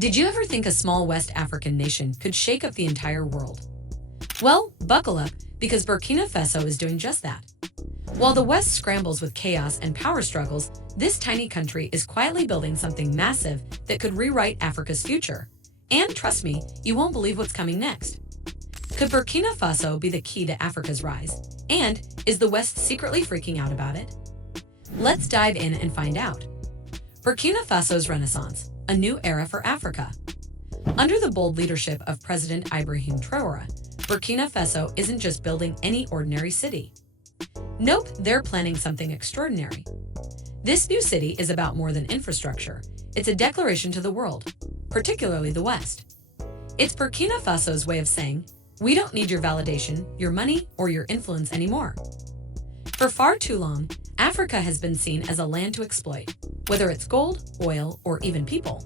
Did you ever think a small West African nation could shake up the entire world? Well, buckle up, because Burkina Faso is doing just that. While the West scrambles with chaos and power struggles, this tiny country is quietly building something massive that could rewrite Africa's future. And trust me, you won't believe what's coming next. Could Burkina Faso be the key to Africa's rise? And is the West secretly freaking out about it? Let's dive in and find out. Burkina Faso's Renaissance, a new era for Africa. Under the bold leadership of President Ibrahim Traoré, Burkina Faso isn't just building any ordinary city. Nope, they're planning something extraordinary. This new city is about more than infrastructure. It's a declaration to the world, particularly the West. It's Burkina Faso's way of saying, we don't need your validation, your money, or your influence anymore. For far too long, Africa has been seen as a land to exploit, whether it's gold, oil, or even people.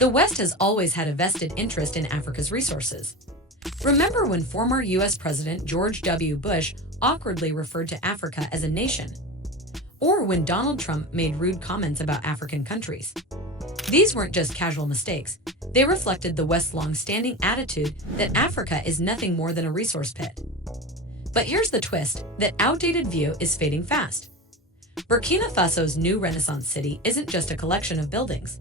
The West has always had a vested interest in Africa's resources. Remember when former U.S. President George W. Bush awkwardly referred to Africa as a nation? Or when Donald Trump made rude comments about African countries? These weren't just casual mistakes. They reflected the West's long-standing attitude that Africa is nothing more than a resource pit. But here's the twist: that outdated view is fading fast. Burkina Faso's new Renaissance city isn't just a collection of buildings.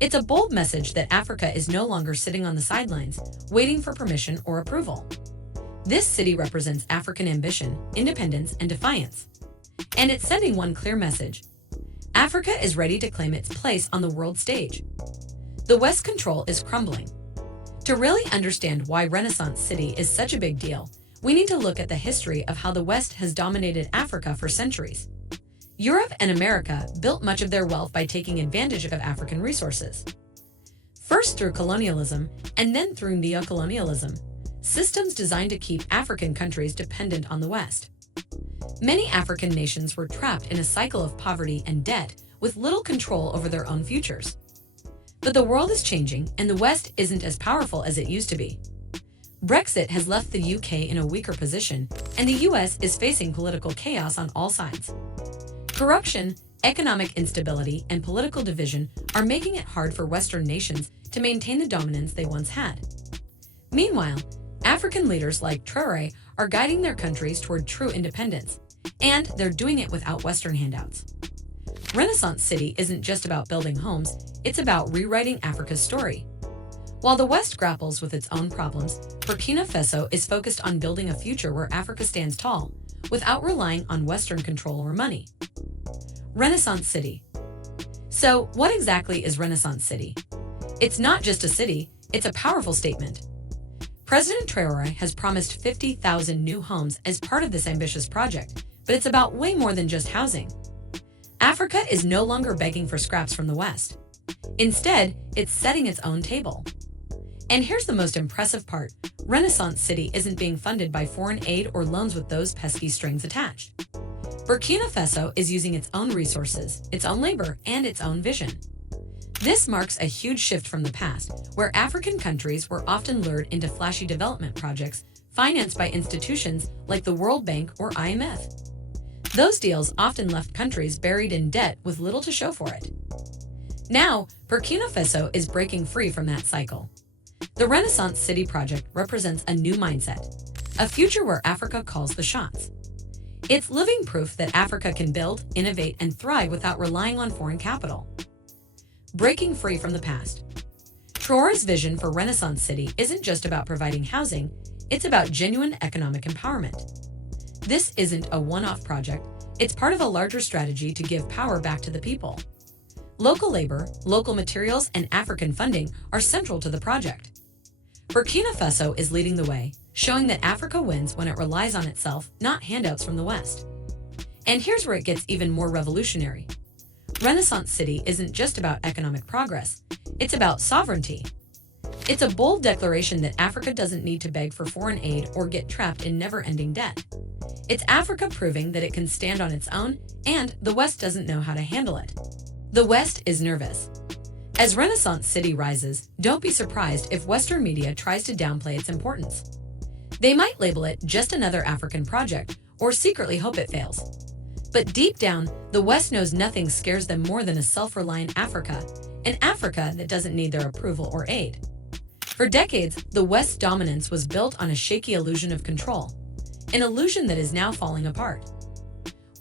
It's a bold message that Africa is no longer sitting on the sidelines, waiting for permission or approval. This city represents African ambition, independence, and defiance. And it's sending one clear message: Africa is ready to claim its place on the world stage. The West's control is crumbling. To really understand why Renaissance City is such a big deal, we need to look at the history of how the West has dominated Africa for centuries. Europe and America built much of their wealth by taking advantage of African resources. First through colonialism, and then through neocolonialism, systems designed to keep African countries dependent on the West. Many African nations were trapped in a cycle of poverty and debt, with little control over their own futures. But the world is changing, and the West isn't as powerful as it used to be. Brexit has left the UK in a weaker position, and the US is facing political chaos on all sides. Corruption, economic instability, and political division are making it hard for Western nations to maintain the dominance they once had. Meanwhile, African leaders like Traoré are guiding their countries toward true independence, and they're doing it without Western handouts. Renaissance City isn't just about building homes, it's about rewriting Africa's story. While the West grapples with its own problems, Burkina Faso is focused on building a future where Africa stands tall, without relying on Western control or money. Renaissance City. So, what exactly is Renaissance City? It's not just a city, it's a powerful statement. President Traoré has promised 50,000 new homes as part of this ambitious project, but it's about way more than just housing. Africa is no longer begging for scraps from the West. Instead, it's setting its own table. And here's the most impressive part: Renaissance City isn't being funded by foreign aid or loans with those pesky strings attached. Burkina Faso is using its own resources, its own labor, and its own vision. This marks a huge shift from the past, where African countries were often lured into flashy development projects financed by institutions like the World Bank or IMF. Those deals often left countries buried in debt with little to show for it. Now, Burkina Faso is breaking free from that cycle. The Renaissance City project represents a new mindset, a future where Africa calls the shots. It's living proof that Africa can build, innovate, and thrive without relying on foreign capital. Breaking free from the past. Traoré's vision for Renaissance City isn't just about providing housing, it's about genuine economic empowerment. This isn't a one-off project, it's part of a larger strategy to give power back to the people. Local labor, local materials, and African funding are central to the project. Burkina Faso is leading the way, showing that Africa wins when it relies on itself, not handouts from the West. And here's where it gets even more revolutionary. Renaissance City isn't just about economic progress, it's about sovereignty. It's a bold declaration that Africa doesn't need to beg for foreign aid or get trapped in never-ending debt. It's Africa proving that it can stand on its own, and the West doesn't know how to handle it. The West is nervous. As Renaissance City rises, don't be surprised if Western media tries to downplay its importance. They might label it just another African project, or secretly hope it fails. But deep down, the West knows nothing scares them more than a self-reliant Africa, an Africa that doesn't need their approval or aid. For decades, the West's dominance was built on a shaky illusion of control, an illusion that is now falling apart.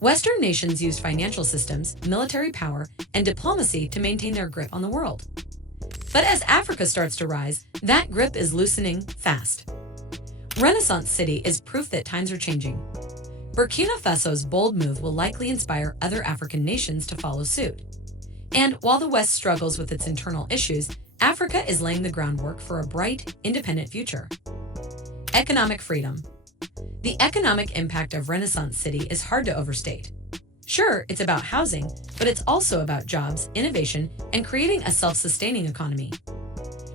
Western nations used financial systems, military power, and diplomacy to maintain their grip on the world. But as Africa starts to rise, that grip is loosening fast. Renaissance City is proof that times are changing. Burkina Faso's bold move will likely inspire other African nations to follow suit. And while the West struggles with its internal issues, Africa is laying the groundwork for a bright, independent future. Economic freedom. The economic impact of Renaissance City is hard to overstate. Sure, it's about housing, but it's also about jobs, innovation, and creating a self-sustaining economy.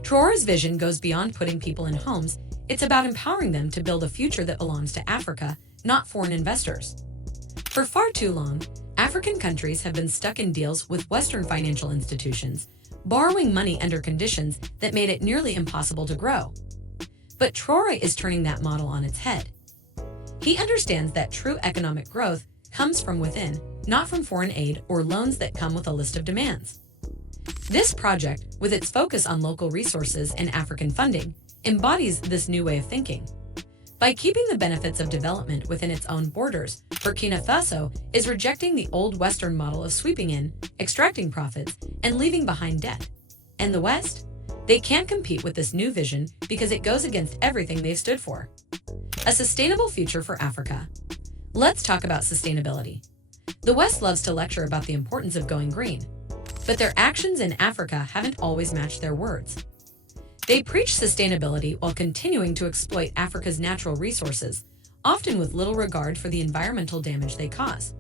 Traoré's vision goes beyond putting people in homes. It's about empowering them to build a future that belongs to Africa, not foreign investors. For far too long, African countries have been stuck in deals with Western financial institutions, borrowing money under conditions that made it nearly impossible to grow. But Traoré is turning that model on its head. He understands that true economic growth comes from within, not from foreign aid or loans that come with a list of demands. This project, with its focus on local resources and African funding, embodies this new way of thinking. By keeping the benefits of development within its own borders, Burkina Faso is rejecting the old Western model of sweeping in, extracting profits, and leaving behind debt. And the West? They can't compete with this new vision because it goes against everything they've stood for. A sustainable future for Africa. Let's talk about sustainability. The West loves to lecture about the importance of going green, but their actions in Africa haven't always matched their words. They preach sustainability while continuing to exploit Africa's natural resources, often with little regard for the environmental damage they cause.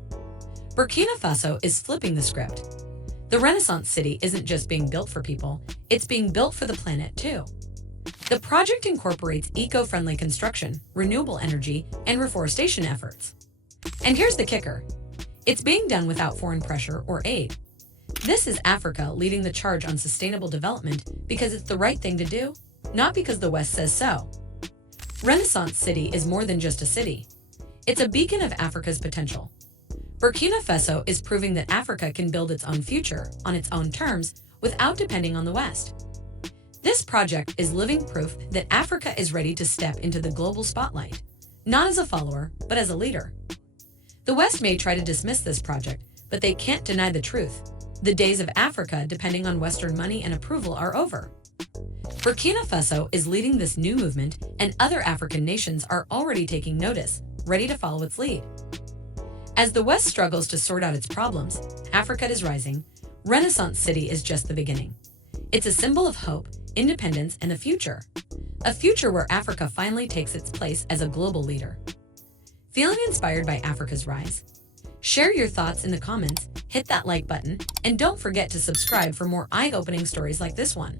Burkina Faso is flipping the script. The Renaissance City isn't just being built for people, it's being built for the planet too. The project incorporates eco-friendly construction, renewable energy, and reforestation efforts. And here's the kicker. It's being done without foreign pressure or aid. This is Africa leading the charge on sustainable development because it's the right thing to do, not because the West says so. Renaissance City is more than just a city. It's a beacon of Africa's potential. Burkina Faso is proving that Africa can build its own future on its own terms without depending on the West. This project is living proof that Africa is ready to step into the global spotlight, not as a follower, but as a leader. The West may try to dismiss this project, but they can't deny the truth. The days of Africa depending on Western money and approval are over. Burkina Faso is leading this new movement, and other African nations are already taking notice, ready to follow its lead. As the West struggles to sort out its problems, Africa is rising. Renaissance City is just the beginning. It's a symbol of hope, independence, and the future. A future where Africa finally takes its place as a global leader. Feeling inspired by Africa's rise? Share your thoughts in the comments, hit that like button, and don't forget to subscribe for more eye-opening stories like this one.